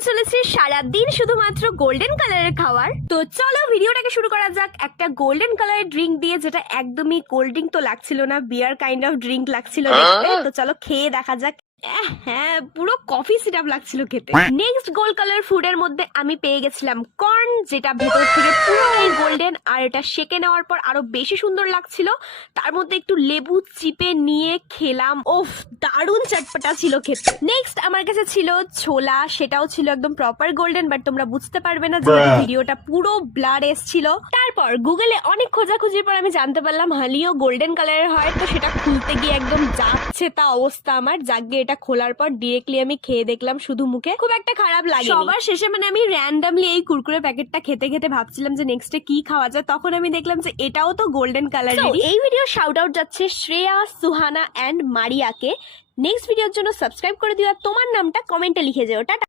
হতে চলেছে সারাদিন শুধুমাত্র গোল্ডেন কালারের খাবার। তো চলো ভিডিওটাকে শুরু করা যাক একটা গোল্ডেন কালারের ড্রিঙ্ক দিয়ে, যেটা একদমই কোল্ড ড্রিঙ্ক তো লাগছিল না, বিয়ার কাইন্ড অফ ড্রিঙ্ক লাগছিল দেখতে। তো চলো খেয়ে দেখা যাক। হ্যাঁ, পুরো কফি সিরাপ লাগছিল খেতে। নেক্সট গোল্ড কালার ফুডের মধ্যে আমি পেয়ে গেছিলাম কর্ন, যেটা ভেতর থেকে পুরোটাই গোল্ডেন, আর এটা সেকে নেওয়ার পর আরো বেশি সুন্দর লাগছিল। তার মধ্যে একটু লেবু চিপে নিয়ে খেলাম, ওফ দারুণ চটপটা ছিল খেতে। নেক্সট আমার কাছে ছিল ছোলা, সেটাও ছিল একদম প্রপার গোল্ডেন, বাট তোমরা বুঝতে পারবে না যেহেতু ভিডিওটা পুরো ব্লার এসছিল। তারপর গুগলে অনেক খোঁজাখুঁজির পর আমি জানতে পারলাম হালিও গোল্ডেন কালারের হয়। তো সেটা খুলতে গিয়ে একদম যাচ্ছে তা অবস্থা আমার। যাকে এটা খোলার পর ডিরেক্টলি আমি খেয়ে দেখলাম শুধু মুখে, খুব একটা খারাপ লাগে। সবার শেষে আমি র্যান্ডামলি এই কুরকুরে প্যাকেটটা খেতে খেতে ভাবছিলাম যে নেক্সটে কি খাওয়া যায়, তখন আমি দেখলাম যে এটাও তো গোল্ডেন কালার। এই ভিডিও শাউট আউট যাচ্ছে শ্রেয়া, সুহানা এন্ড মারিয়াকে। নেক্সট ভিডিওর জন্য সাবস্ক্রাইব করে দিও আর তোমার নামটা কমেন্টে লিখে যেও। টাটা।